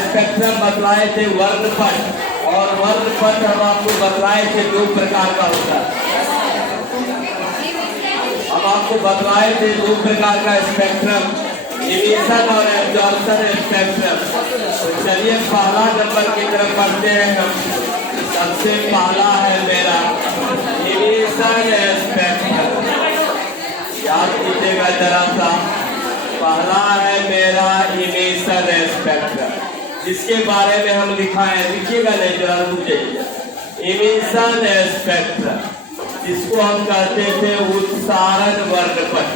Spectrum बतलाए थे वर्णपट, और वर्णपट हम आपको बतलाए थे दो प्रकार का होता है। हम आपको बतलाए थे दो प्रकार का स्पेक्ट्रम, इमिशन और एब्जॉर्प्शन स्पेक्ट्रम। तो चलिए पहला नंबर की तरफ बढ़ते हैं हम। सबसे पहला है मेरा इमिशन स्पेक्ट्रम, याद कीजिएगा जरा सा। पहला है मेरा इमिशन स्पेक्ट्रम, जिसके बारे में हम लिखा है, लिखिएगा नहीं जरा रुकिए। इमिशन स्पेक्ट्रम, जिसको हम कहते थे उत्सारण वर्णपट।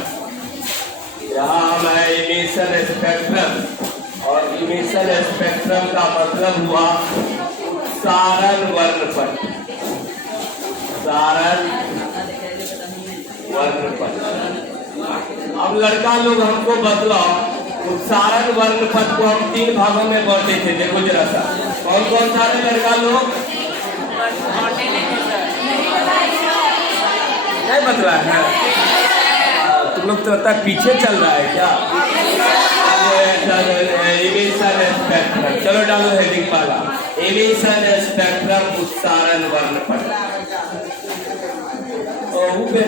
यहाँ हम है इमिशन स्पेक्ट्रम, और इमिशन स्पेक्ट्रम का मतलब हुआ उत्सारण वर्णपट। उत्सारण वर्णपट। अब लड़का लोग हमको बतलाओ, उत्सारण वर्णपट को हम तीन भागों में बांटे थे। देखो जरा सा, कौन कौन सारे लड़का लोग नहीं बतला है? तुम लोग तो लगता है पीछे चल रहा है क्या? इमिशन स्पेक्ट्रम, चलो डालो हेडिंग पाला। इमिशन स्पेक्ट्रम उत्सारण वर्णपट।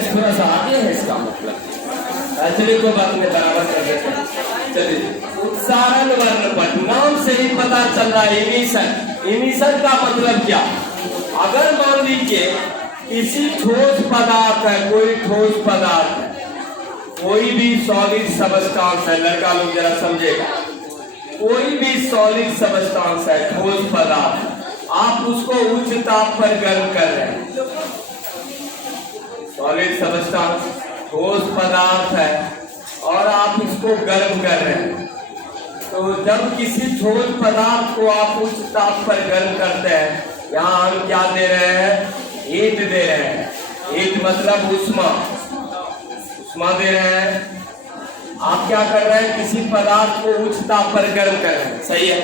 थोड़ा सा आगे है इसका मतलब। चलिए कोई बात नहीं, बराबर कर देते हैं। चलिए उत्सारण वर्णपट, नाम से ही पता चल रहा है इमिशन। इमिशन का मतलब क्या? अगर मान लीजिए किसी ठोस पदार्थ है, कोई ठोस पदार्थ है, कोई भी सॉलिड सबस्टांस है, लड़का लोग जरा समझेगा। कोई भी सॉलिड सबस्टांस है, ठोस पदार्थ, आप उसको उच्च ताप पर गर्म कर रहे हैं। सॉलिड सबस्टांस ठोस पदार्थ है और आप इसको गर्म कर रहे हैं। तो जब किसी ठोस पदार्थ को आप उच्च ताप पर गर्म करते हैं, यहाँ हम क्या दे रहे हैं? हीट दे रहे हैं। हीट मतलब उष्मा, उष्मा दे रहे हैं। आप क्या कर रहे हैं? किसी पदार्थ को उच्च ताप पर गर्म कर रहे हैं, सही है।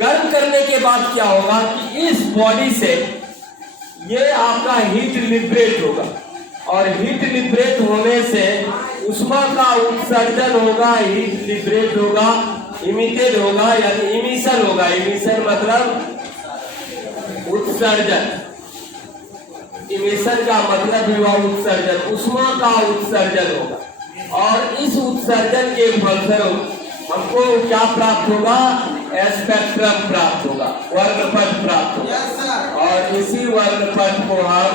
गर्म करने के बाद क्या होगा कि इस बॉडी से ये आपका हीट लिबरेट होगा, और हीट लिबरेट होने से उष्मा का उत्सर्जन होगा, हीट लिबरेट होगा, इमिटेड होगा, यानी इमिशन होगा। इमिशन मतलब उत्सर्जन। इमिशन का मतलब हुआ उत्सर्जन, उष्मा का उत्सर्जन होगा, और इस उत्सर्जन के फलस्वरूप हमको क्या प्राप्त होगा? स्पेक्ट्रम प्राप्त होगा, वर्णपट प्राप्त होगा। और इसी वर्णपट को हम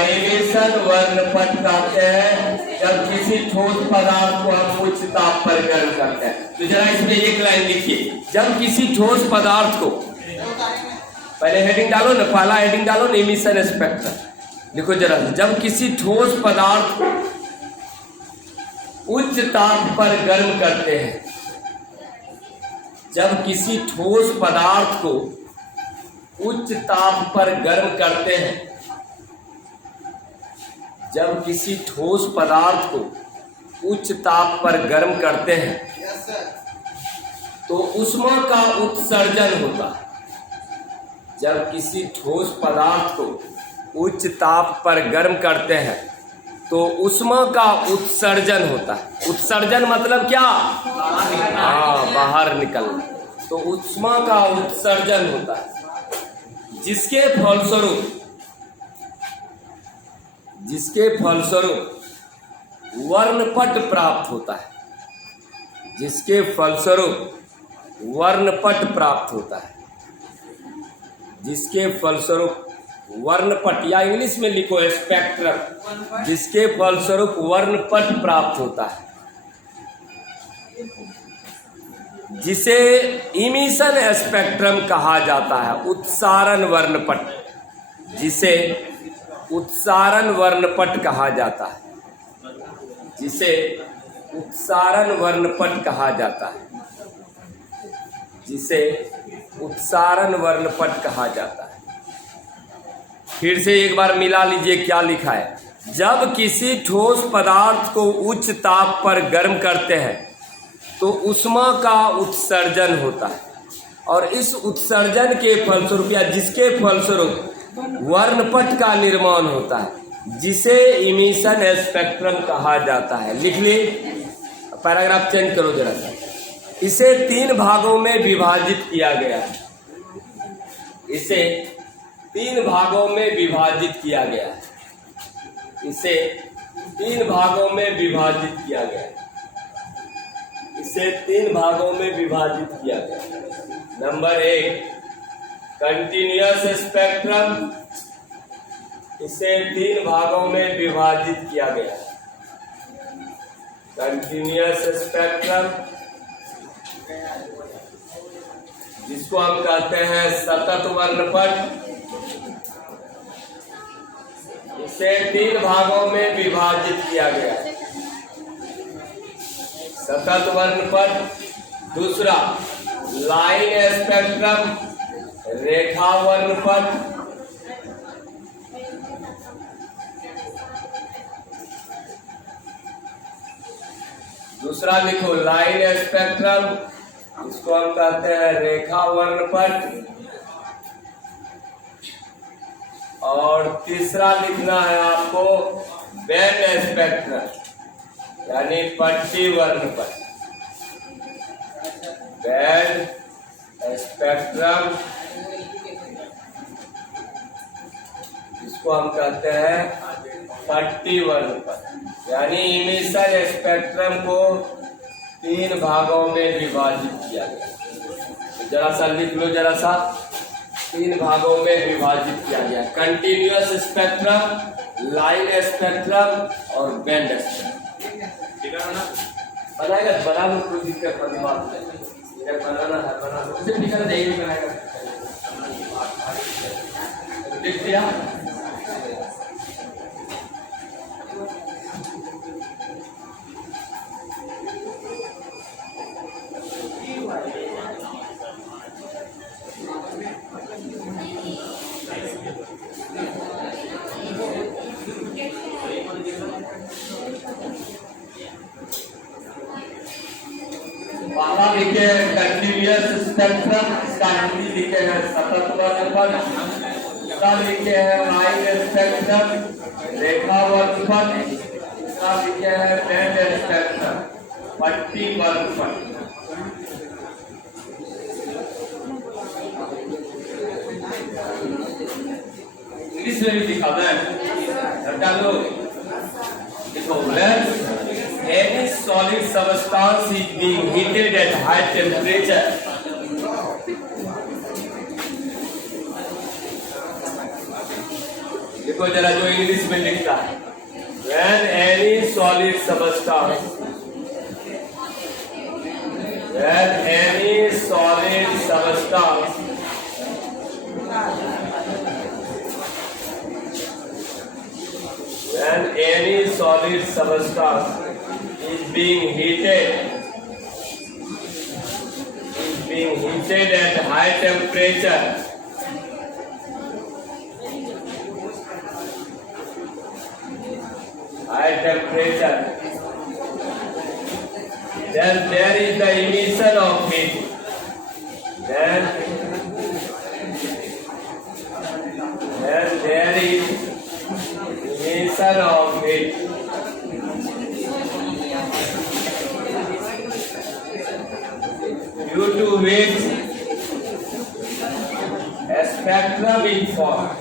इमिशन वर्णपट कहते हैं, जब किसी ठोस पदार्थ को हम उच्च ताप पर गर्म करते हैं। तो जरा इसमें एक लाइन लिखिए, जब किसी ठोस पदार्थ को, पहले हेडिंग डालो ना, पहला हेडिंग डालो ना, इमिशन स्पेक्ट्रम लिखो जरा। जब किसी ठोस पदार्थ को उच्च ताप पर गर्म करते हैं, जब किसी ठोस पदार्थ को उच्च ताप पर गर्म करते हैं, जब किसी ठोस पदार्थ को उच्च ताप पर गर्म करते हैं तो उष्मा का उत्सर्जन होता है। जब किसी ठोस पदार्थ को उच्च ताप पर गर्म करते हैं तो उष्मा का उत्सर्जन होता है। उत्सर्जन मतलब क्या? बाहर निकलना। तो उष्मा का उत्सर्जन होता है, जिसके फलस्वरूप वर्णपट प्राप्त होता है। जिसके फलस्वरूप वर्णपट प्राप्त होता है। जिसके फलस्वरूप वर्णपट, या इंग्लिश में लिखो स्पेक्ट्रम, जिसके फलस्वरूप वर्णपट प्राप्त होता है, जिसे इमिशन स्पेक्ट्रम कहा जाता है। उत्सारण वर्णपट, जिसे उत्सारण वर्णपट कहा जाता है, जिसे उत्सारण वर्णपट कहा जाता है, जिसे उत्सारण वर्णपट कहा जाता है। फिर से एक बार मिला लीजिए क्या लिखा है। जब किसी ठोस पदार्थ को उच्च ताप पर गर्म करते हैं तो उष्मा का उत्सर्जन होता है, और इस उत्सर्जन के फलस्वरूप या जिसके फलस्वरूप वर्णपट का निर्माण होता है, जिसे इमिशन स्पेक्ट्रम कहा जाता है। लिख ली, पैराग्राफ चेंज करो जरा सा। इसे 3 भागों में विभाजित किया गया है। इसे 3 भागों में विभाजित किया गया है। इसे 3 भागों में विभाजित किया गया है। इसे 3 भागों में विभाजित किया गया। नंबर 1 कंटिन्यूअस स्पेक्ट्रम, इसे 3 भागों में विभाजित किया गया है। कंटिन्यूअस स्पेक्ट्रम, जिसको हम कहते हैं सतत वर्णपट, इसे 3 भागों में विभाजित किया गया है। सतत वर्णपट। दूसरा लाइन स्पेक्ट्रम, रेखा वर्णपट। दूसरा लिखो लाइन स्पेक्ट्रम, इसको हम कहते हैं रेखा वर्णपट। और तीसरा लिखना है आपको बैंड स्पेक्ट्रम, यानी पट्टी वर्णपट। बैंड स्पेक्ट्रम, इसको हम कहते हैं पट्टी वर्णपट, यानी इमिशन स्पेक्ट्रम को 3 भागों में विभाजित किया गया। जरा सा लिख लो, जरा सा 3 भागों में विभाजित किया गया। कंटिन्यूअस स्पेक्ट्रम, लाइन स्पेक्ट्रम और बैंड स्पेक्ट्रम। ठीक है ना? बनाएगा, बना लो, कोई दिक्कत वाली बात नहीं। बनाना है, बना लो, उसे निकल जाएगी, बनाएगा। लिख दिया? पहला लिखे कंटिन्यूअस स्पेक्ट्रम, इसका हिंदी लिखे हैं सतत वर्णपट। दूसरा लिखे हैं लाइन स्पेक्ट्रम, रेखा वर्णपट। तीसरा लिखे हैं बैंड स्पेक्ट्रम, पट्टी वर्णपट। इंग्लिश में भी लिखा है, हटा लो। देखो, any solid substance is being heated at high temperature. देखो जरा जो इंग्लिश में लिखता है, when any solid substance, when any solid substance when any solid substance is being heated at high temperature, then there is the emission of heat. Then there is emission of heat. Due to which a spectrum is formed.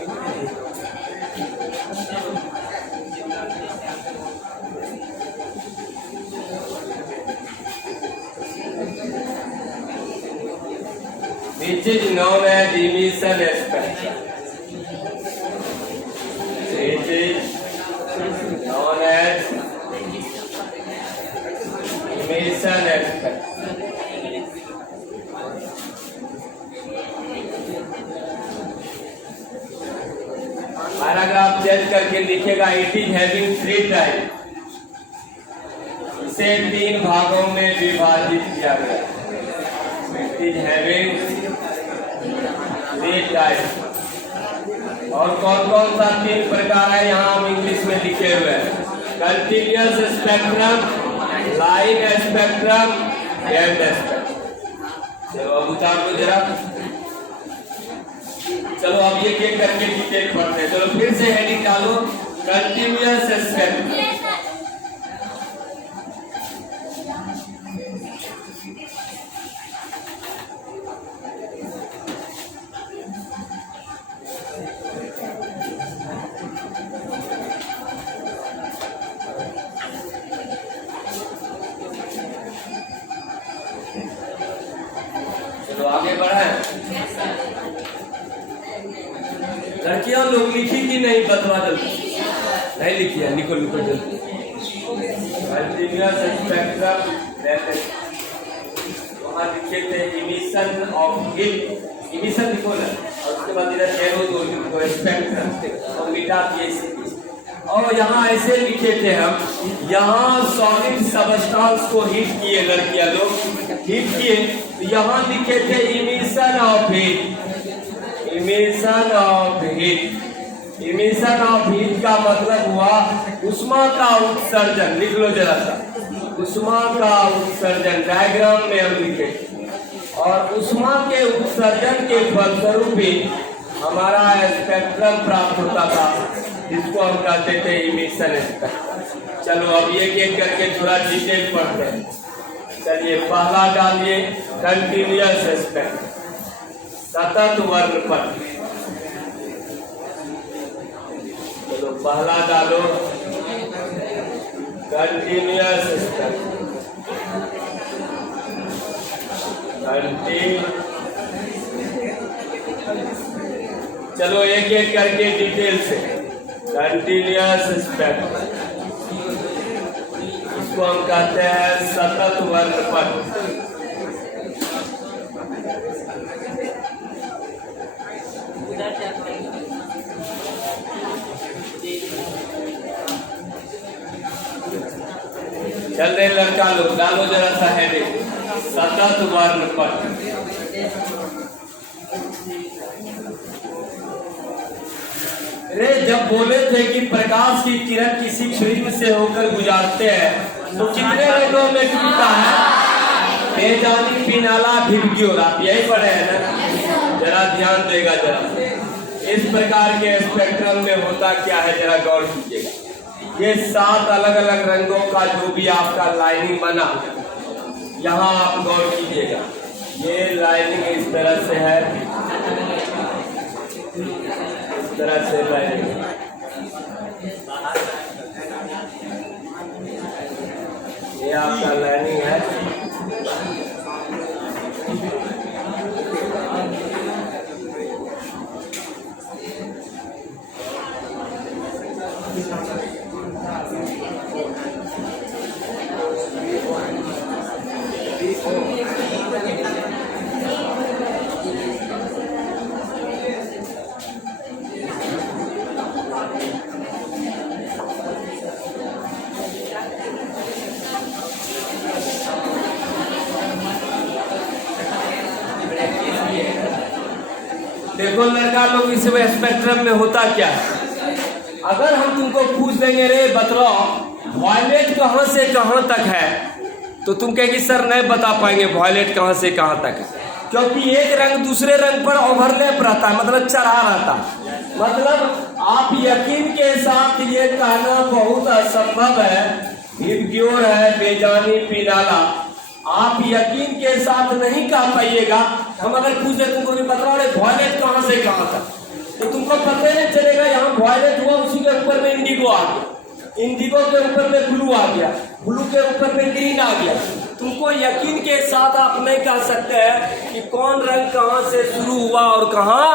Which is known as emission spectrum. It is known as emission spectrum. Paragraph change करके लिखेगा, it is having 3 type. इसे 3 भागों में विभाजित किया गया। It is having 3 type. और कौन कौन सा 3 प्रकार है यहाँ हम इंग्लिश में लिखे हुए हैं। Continuous spectrum, line spectrum, band spectrum. चलो अब उतार दो जरा। चलो अब ये एक करके डिटेल पढ़ते हैं। चलो फिर से हेडिंग डालो, कंटिन्यूअस स्पेक्ट्रम। आगे बढ़े। लड़कियां लोग लिखी कि नहीं बतवा जल्दी। नहीं लिखी है, निको निको जल्दी। कंटिन्यूअस स्पेक्ट्रम वहाँ लिखे थे इमिशन ऑफ हीट, इमिशन लिखो ना, और उसके बाद इधर एरो दो लिखो स्पेक्ट्रम और मिटा दिए। और यहाँ ऐसे लिखे थे हम, यहाँ सॉलिड सबस्टांस को हीट किए लड़कियां लोग, हीट किए तो यहाँ लिखे थे emission of heat, emission of heat. Emission of heat का मतलब हुआ उष्मा का उत्सर्जन। लिख लो जरा सा, उष्मा का उत्सर्जन डायग्राम में हम लिखे, और उष्मा के उत्सर्जन के फलस्वरूप ही हमारा स्पेक्ट्रम प्राप्त होता था, जिसको हम कहते थे इमिशन स्पेक्ट्रम। चलो अब एक एक करके थोड़ा डिटेल पढ़ते हैं। चलिए पहला डालिए कंटिन्यूअस स्पेक्ट्रम, सतत वर्णपट। चलो पहला डालो कंटिन्यूअस स्पेक्ट्रम, चलो एक एक करके डिटेल से। कंटिन्यूअस स्पेक्ट्रम, इसको हम कहते हैं सतत वर्णपट। चल रहे लड़का लोग डालो जरा सा हेडिंग, सतत वर्णपट। रे जब बोले थे कि प्रकाश की किरण किसी फिल्म से होकर गुजारते हैं तो कितने रंगों में टूटता है? बेजानी पिनाला भिवग्योर, आप यही पढ़े हैं ना? जरा ध्यान देगा जरा। इस प्रकार के स्पेक्ट्रम में होता क्या है जरा गौर कीजिएगा। ये 7 अलग अलग रंगों का जो भी आपका लाइनिंग बना, यहाँ आप गौर कीजिएगा। ये लाइनिंग इस तरह से है, इस तरह से लाइनिंग, ये आपका लाइनिंग है। देखो लड़का लोग, इस स्पेक्ट्रम में होता क्या है? अगर हम तुमको पूछ देंगे रे बतलाओ वॉयलेट कहाँ से कहाँ तक है, तो तुम कहेगी सर नहीं बता पाएंगे वॉयलेट कहाँ से कहाँ तक है, क्योंकि एक रंग दूसरे रंग पर ओवरलैप रहता है, मतलब चढ़ा रहता है। मतलब आप यकीन के साथ ये कहना बहुत असंभव है, भिवग्योर है, बेजानी पिनाला, आप यकीन के साथ नहीं कह पाइएगा। हम अगर पूछ दे तुमको भी बता रहे वॉयलेट कहाँ से कहाँ तक, तो तुमको पता नहीं चलेगा। यहाँ वॉयलेट हुआ, उसी के ऊपर में इंडिगो आ गया, इंडिगो के ऊपर में ब्लू आ गया, ब्लू के ऊपर में ग्रीन आ गया। तुमको यकीन के साथ आप नहीं कह सकते हैं कि कौन रंग कहाँ से शुरू हुआ और कहाँ।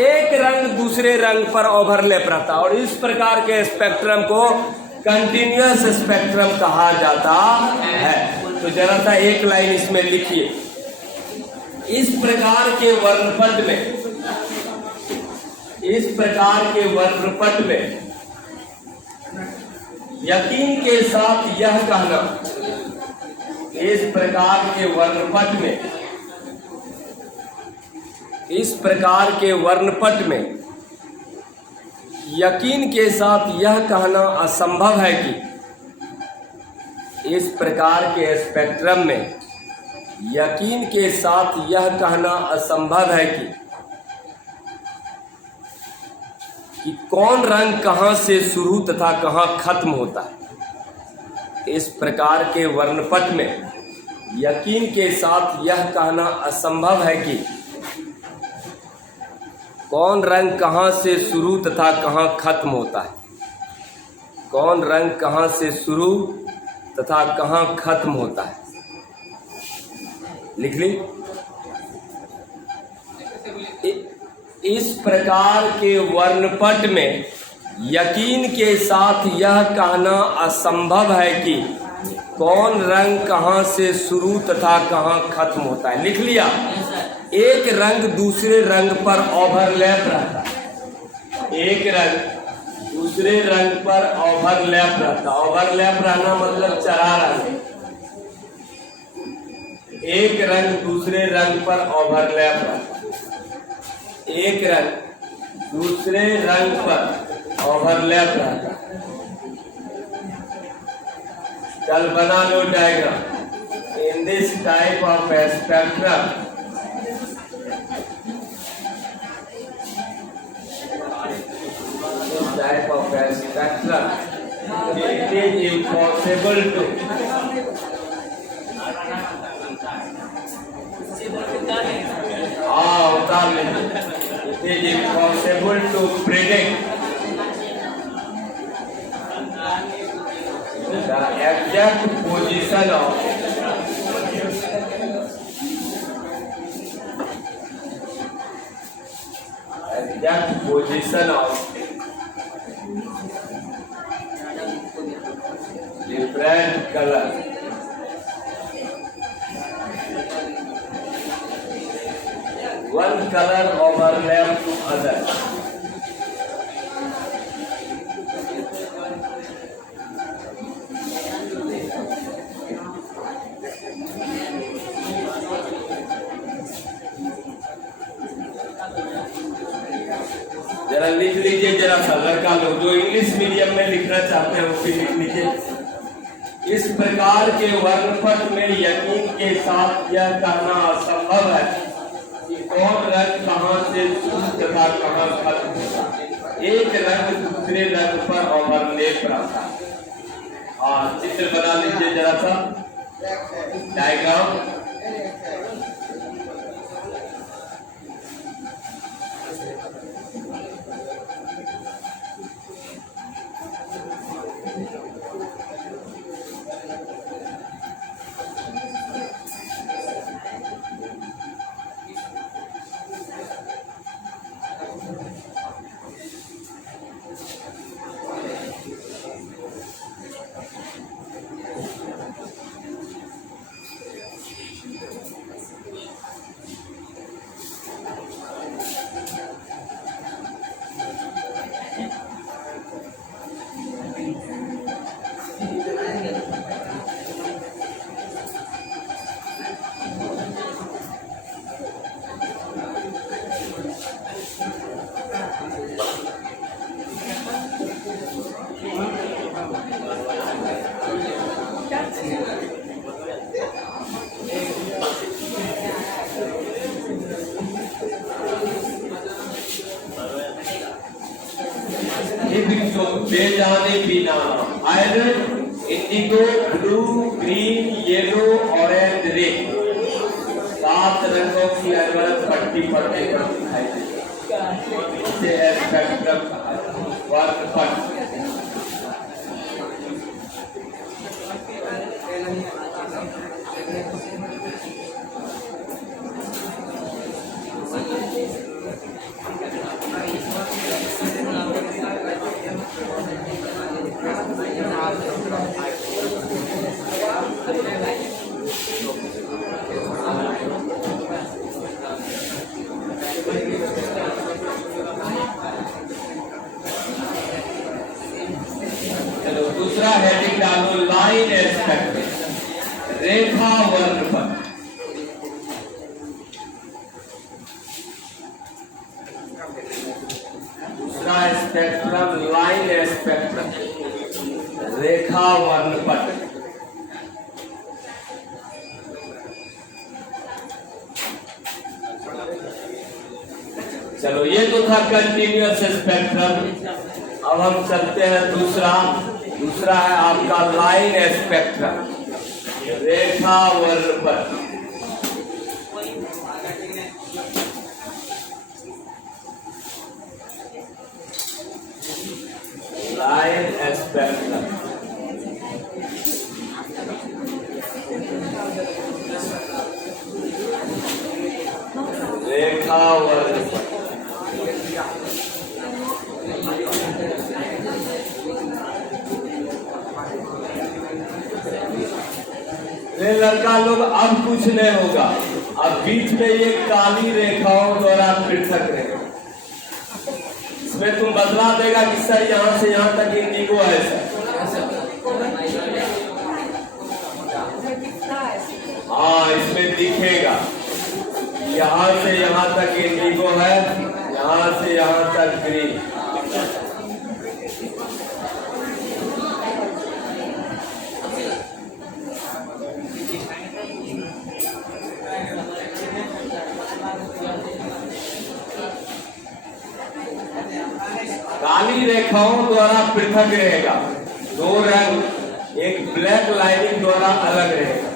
एक रंग दूसरे रंग पर ओवरलैप रहता है, और इस प्रकार के स्पेक्ट्रम को कंटिन्यूअस स्पेक्ट्रम कहा जाता है। तो जरा सा एक लाइन इसमें लिखिए। इस प्रकार के वर्णपट में, इस प्रकार के वर्णपट में यकीन के साथ यह कहना, इस प्रकार के वर्णपट में, इस प्रकार के वर्णपट में यकीन के साथ यह कहना असंभव है कि, इस प्रकार के स्पेक्ट्रम में यकीन के साथ यह कहना असंभव है कि कौन रंग कहाँ से शुरू तथा कहाँ खत्म होता है। इस प्रकार के वर्णपट में यकीन के साथ यह कहना असंभव है कि कौन रंग कहाँ से शुरू तथा कहाँ खत्म होता है, कौन रंग कहाँ से शुरू तथा कहाँ खत्म होता है। लिख ली। इस प्रकार के वर्णपट में यकीन के साथ यह कहना असंभव है कि कौन रंग कहाँ से शुरू तथा कहाँ खत्म होता है। लिख लिया। एक रंग दूसरे रंग पर ओवरलैप रहता है। एक रंग दूसरे रंग पर ओवरलैप रहता है। ओवरलैप रहना मतलब चढ़ा रहना। एक रंग दूसरे रंग पर ओवरलैप रहता है। एक रंग दूसरे रंग पर ओवरलैप रहता है। चल बना लो diagram. In this type of spectrum it is impossible to it is impossible to predict the exact position of different color. One color overlap to other. जरा लिख लीजिए, जरा सा लड़का लोग जो इंग्लिश मीडियम में लिखना चाहते हैं वो भी लिख लीजिए। इस प्रकार के वर्णपट में यकीन के साथ यह कहना असंभव है कि कौन रंग कहाँ से शुरू तथा कहाँ खत्म होता है। एक रंग दूसरे रंग पर ओवरलैप रहता है। हाँ, चित्र बना लीजिए जरा सा डायग्राम। बेजाने बिना iron, Indigo, blue, green, yellow, orange, red 7 रंगों की अलग अलग पट्टी पड़ने पर दिखाई देती है। इसे स्पेक्ट्रम वर्णपट। चलो दूसरा हेडिंग डालो, लाइन स्पेक्ट्रम, रेखा वर्णपट। दूसरा स्पेक्ट्रम लाइन स्पेक्ट्रम, रेखा वर्णपट। चलो ये तो था कंटिन्यूअस स्पेक्ट्रम। अब हम चलते हैं दूसरा है आपका लाइन स्पेक्ट्रम, रेखा वर्णपट। लाइन स्पेक्ट्रम, रेखा वर्णपट। ये लड़का लोग अब कुछ नहीं होगा, अब बीच में ये काली रेखाओं द्वारा पृथक रहेगा। इसमें तुम बदला देगा कि सर यहाँ से यहाँ तक इंडिगो है सर। हाँ, इसमें दिखेगा यहाँ से यहाँ तक इंडिगो है, यहाँ से यहाँ तक ग्रीन। काली रेखाओं द्वारा पृथक रहेगा, दो रंग एक ब्लैक लाइनिंग द्वारा अलग रहेगा।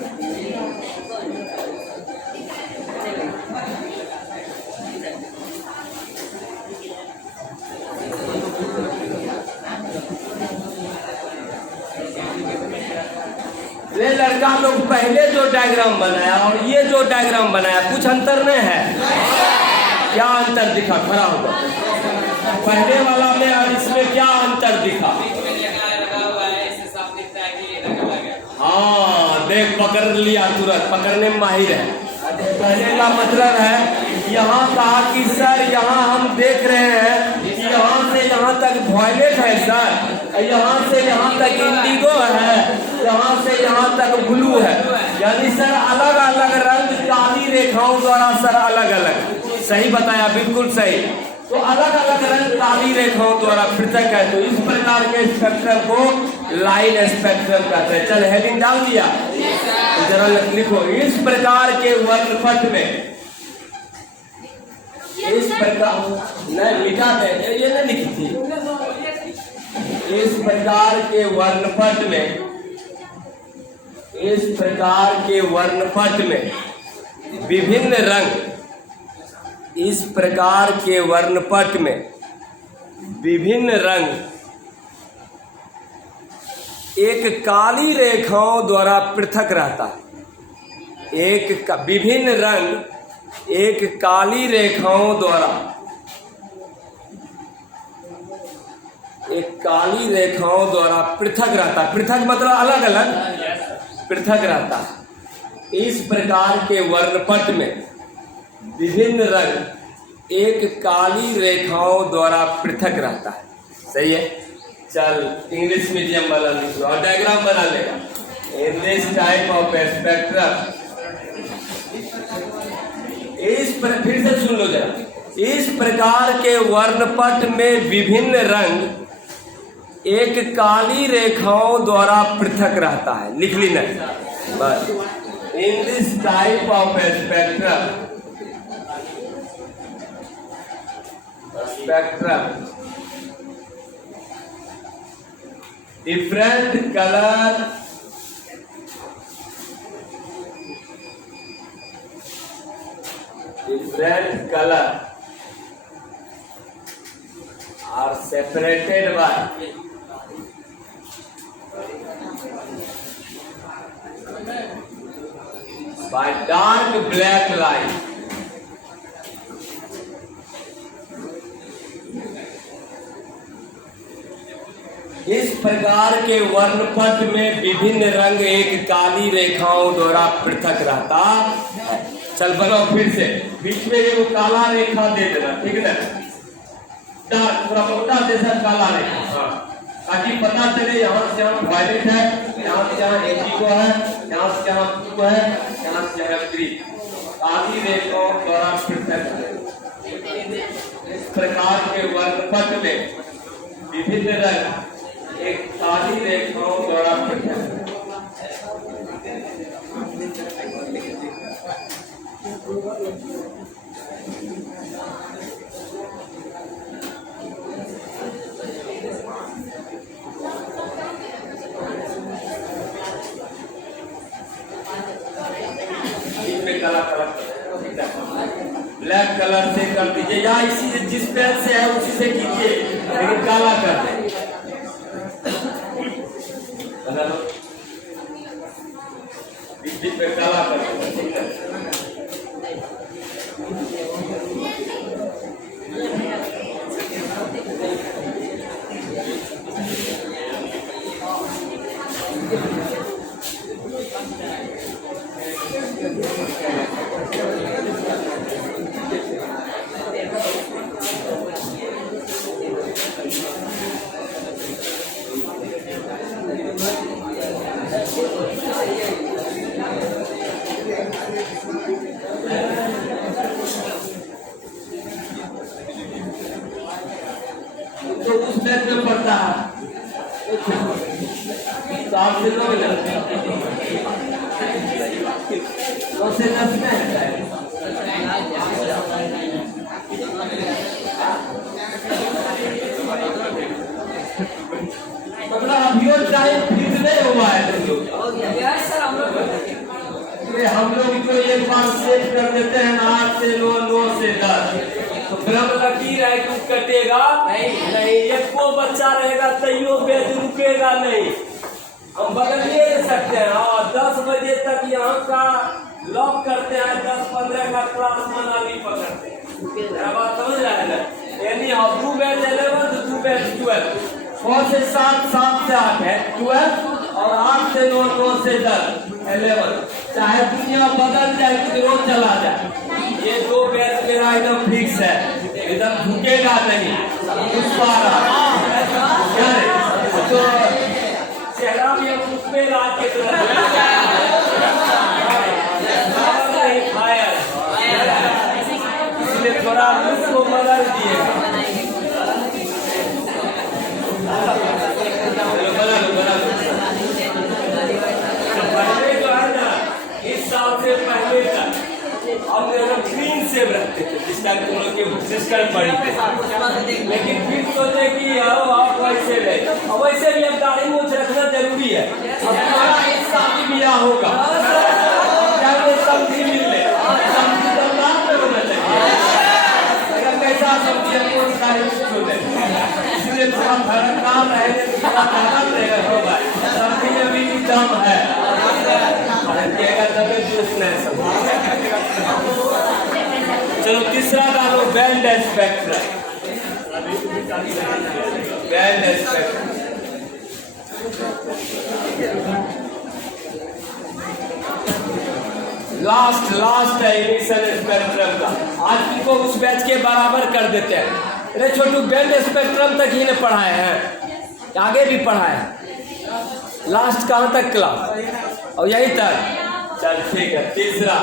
ये लड़का लोग पहले जो डायग्राम बनाया और ये जो डायग्राम बनाया कुछ अंतर नहीं है। क्या अंतर दिखा? खड़ा होगा पहले वाला में और इसमें क्या अंतर दिखा? हाँ, देख पकड़ लिया, तुरंत पकड़ने में माहिर है। पहले का मतलब है यहाँ कहा कि सर यहाँ हम देख रहे हैं कि यहाँ से यहाँ तक वॉयलेट है सर, यहाँ से यहाँ तक इंडिगो है, यहाँ से यहाँ तक ब्लू है। यानी सर अलग अलग रंग काली रेखाओं द्वारा सर अलग अलग। सही बताया, बिल्कुल सही। तो अलग अलग रंग काली रेखाओं द्वारा पृथक है, तो इस प्रकार के स्पेक्ट्रम को लाइन स्पेक्ट्रम कहते हैं। चल हेडिंग डाल दिया, जरा लिखो। इस प्रकार के वर्णपट में, इस प्रकार नहीं मिटा दे, ये नहीं लिखी थी। इस प्रकार के वर्णपट में, इस प्रकार के वर्णपट में विभिन्न रंग, इस प्रकार के वर्णपट में विभिन्न रंग एक काली रेखाओं द्वारा पृथक रहता है। विभिन्न रंग एक काली रेखाओं द्वारा, एक काली रेखाओं द्वारा पृथक रहता है। पृथक मतलब अलग अलग पृथक रहता है। इस प्रकार के वर्णपट में विभिन्न रंग एक काली रेखाओं द्वारा पृथक रहता है। सही है। चल इंग्लिश मीडियम वाला लिखो और डायग्राम बना लेगा। इन दिस टाइप ऑफ स्पेक्ट्रम, फिर से सुन लो जरा। इस प्रकार के वर्णपट में विभिन्न रंग एक काली रेखाओं द्वारा पृथक रहता है। लिख ली ना बस। इन this type of spectrum, spectrum different color are separated by dark black line. इस प्रकार के वर्णपट में विभिन्न रंग एक काली रेखाओं द्वारा पृथक रहता है। चल बनाओ फिर से। बीच में ये काला रेखा दे देना, ठीक है ना? थोड़ा मोटा जैसा काला रेखा, हाँ, ताकि पता चले यहाँ से यहाँ वायलेट है, यहाँ से यहाँ इंडिगो है, यहाँ से यहाँ ब्लू है, यहाँ से यहाँ ग्रीन। काली रेखाओं द्वारा पृथक। इस प्रकार के वर्णपट में विभिन्न रंग एक काली रेखाओं द्वारा पृथक। ब्लैक कलर से कर दीजिए या इसी जिस पेन से है उसी से कीजिए, लेकिन काला कर दें। बीच में काला कर दें, ठीक है? से 10 में है। मतलब अभी टाइम फिक्स नहीं हुआ है। हम लोग को एक बार सेट कर देते हैं 8 से 9, 9 से 10। तो ब्रह्म लकीर है कि कटेगा नहीं एक को बच्चा रहेगा तैयो बेद रुकेगा नहीं। हम बदलिए नहीं सकते हैं। और 10 बजे तक यहाँ का लॉक करते हैं, 10-15 का क्लास मनाली पकड़ते हैं। बात समझ रहा है ना? यानी 2 बैच 11, 2 बैच 12, 6 से 7, 7 से 8 है 12, और 8 से 9, 9 से 10 11। चाहे दुनिया बदल जाए, किधरों चला जाए, ये 2 बैच मेरा एकदम फिक्स है, एकदम झुकेगा नहीं। तो चेहरा भी हम उसमें रात के इसलिए थोड़ा उसको बदल दिए। पहले जो है ना, इस साल से पहले तक हम ग्रीन सेब रखते थे, जिस टाइम तुम लोग के सिस्टर पड़ी थी। लेकिन फिर सोचे कि आओ आप वैसे ले, और वैसे भी अब दाढ़ी मूंछ रखना जरूरी है। अब तुम्हारा एक शादी ब्याह होगा, क्या वो सब्जी मिल ले, सब्जी तो नाम पे होना चाहिए। अगर कैसा सब्जी है कौन सा है उसको ले, इसलिए थोड़ा धर्मदार रहेगा, थोड़ा धर्म रहेगा। सब्जी में भी दम है, चलो तीसरा डालो band spectrum. Band spectrum last है इमिशन स्पेक्ट्रम का। आज तुमको उस बैच के बराबर कर देते हैं। अरे छोटू बैंड स्पेक्ट्रम तक ही ने पढ़ाए हैं, आगे भी पढ़ाए। लास्ट कहाँ तक क्लास? और यही तक। चल ठीक है। तीसरा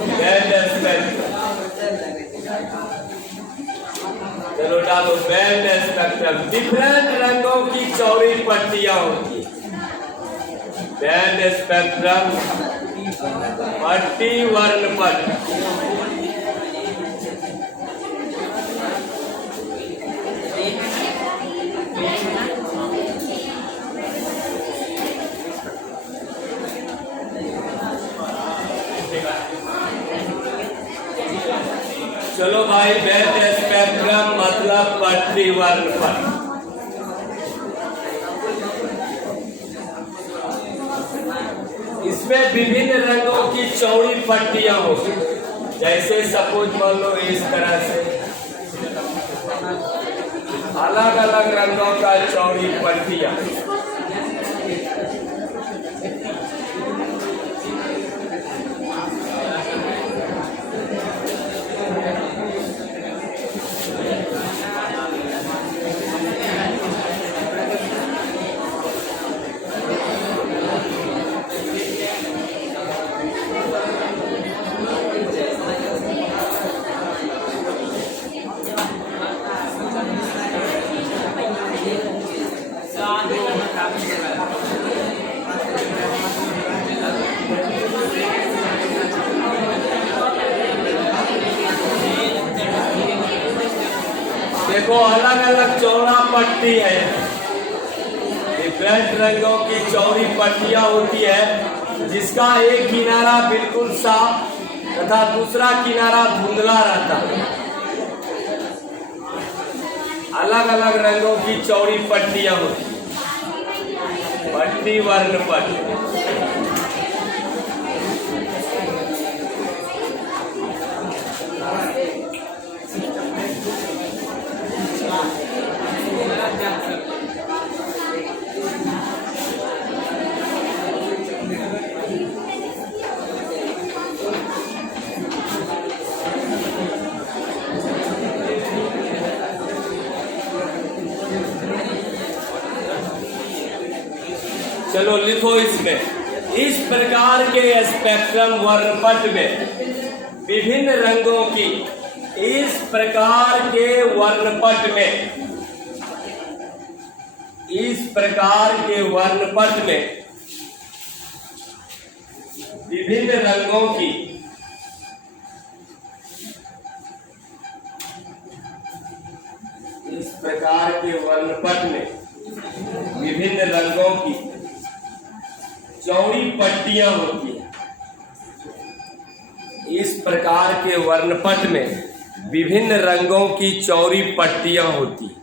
बैंड स्पेक्ट्रम, चलो डालो बैंड स्पेक्ट्रम। डिफरेंट रंगों की चौड़ी पट्टियां होती है। बैंड स्पेक्ट्रम पट्टी वर्ण पट्टी। चलो भाई, बैंड स्पेक्ट्रम मतलब पट्टी वर्ण पट्टी। इसमें विभिन्न रंगों की चौड़ी पट्टियां होगी। जैसे सपोज मान लो इस तरह से अलग अलग रंगों का चौड़ी पट्टियां। देखो अलग अलग चौड़ा पट्टी है, डिफरेंट रंगों की चौड़ी पट्टियां होती है, जिसका एक किनारा बिल्कुल साफ तथा दूसरा किनारा धुंधला रहता है। अलग अलग रंगों की चौड़ी पट्टियां होती है, पट्टी वर्ण पट्टी। चलो लिखो इसमें, इस प्रकार के स्पेक्ट्रम वर्णपट में विभिन्न रंगों की, इस प्रकार के वर्णपट में, इस प्रकार के वर्णपट में विभिन्न रंगों की इस प्रकार के वर्णपट में विभिन्न रंगों की चौड़ी पट्टियां होती हैं। इस प्रकार के वर्णपट में विभिन्न रंगों की चौड़ी पट्टियां होती हैं।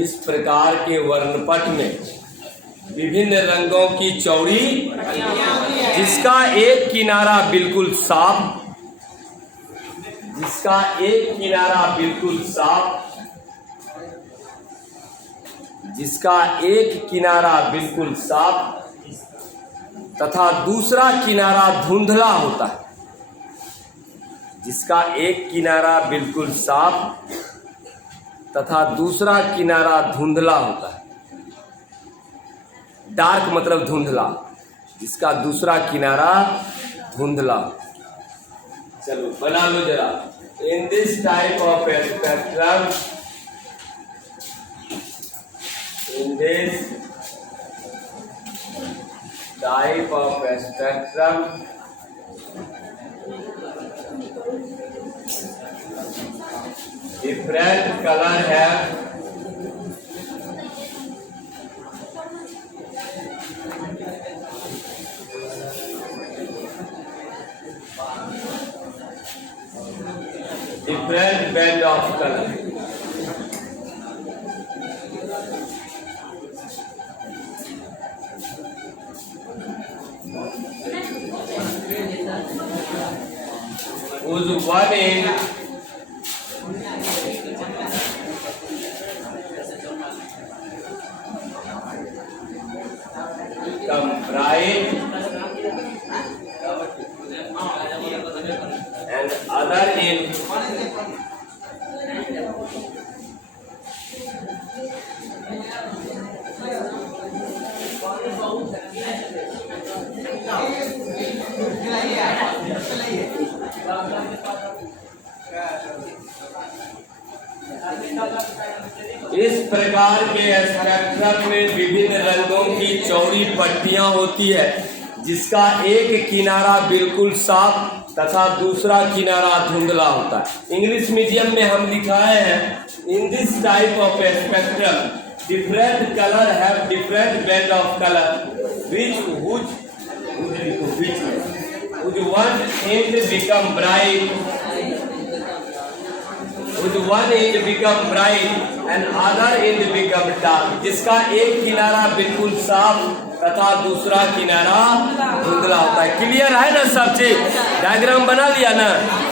इस प्रकार के वर्णपट में विभिन्न रंगों की चौड़ी जिसका एक किनारा बिल्कुल साफ तथा दूसरा किनारा धुंधला होता है। जिसका एक किनारा बिल्कुल साफ तथा दूसरा किनारा धुंधला होता है। डार्क मतलब धुंधला, जिसका दूसरा किनारा धुंधला। चलो बना लो जरा। इन this type of spectrum, in this type of spectrum different colour है different band of color. Whose one end become bright and other end इस प्रकार के स्पेक्ट्रम में विभिन्न रंगों की चौड़ी पट्टियां होती है, जिसका एक किनारा बिल्कुल साफ तथा दूसरा किनारा धुंधला होता है। इंग्लिश मीडियम में हम लिखाए हैं, इन this type of spectrum different colour have different band of colour which one end become bright, one end become bright and other end become dark, जिसका एक किनारा बिल्कुल साफ तथा दूसरा किनारा धुंधला होता है। क्लियर है ना सब चीज? डायग्राम बना लिया ना?